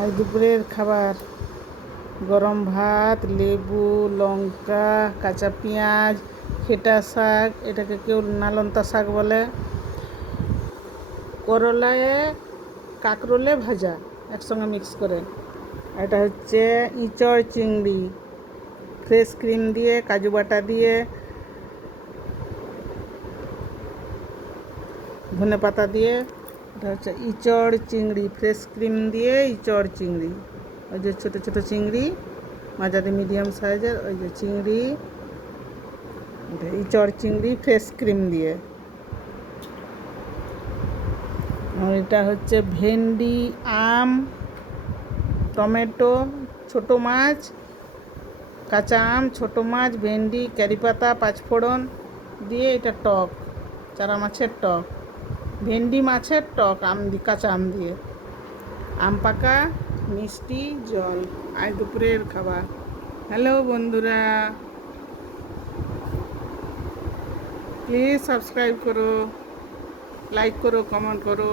আজ দুপুরের খাবার গরম ভাত, লেবু, লঙ্কা, কাঁচা পেঁয়াজ, খেটা শাক, এটাকে কেউ নালন্তা শাক বলে, করলায় কাঁকরোলে ভাজা একসঙ্গে মিক্স করে। এটা হচ্ছে ইঁচড় চিংড়ি, ফ্রেশ ক্রিম দিয়ে, কাজু বাটা দিয়ে, ধনে পাতা দিয়ে। এটা হচ্ছে ইঁচড় চিংড়ি, ফ্রেশ ক্রিম দিয়ে ইঁচড় চিংড়ি। ওই যে ছোটো ছোটো চিংড়ি, মাঝারি মিডিয়াম সাইজের ওই যে চিংড়ি, এটা ইঁচড় চিংড়ি ফ্রেশ ক্রিম দিয়ে। আর এটা হচ্ছে ভেন্ডি, আম, টমেটো, ছোটো মাছ, কাঁচা আম, ছোটো মাছ, ভেন্ডি, কারি পাতা, পাঁচফোড়ন দিয়ে এটা টক, চারা মাছের টক, ভেন্ডি মাছের টক, কাঁচা আম দিয়ে, আম পাকা, মিষ্টি, জল। আজ দুপুরের খাবার। হ্যালো বন্ধুরা, প্লিজ সাবস্ক্রাইব করো, লাইক করো, কমেন্ট করো।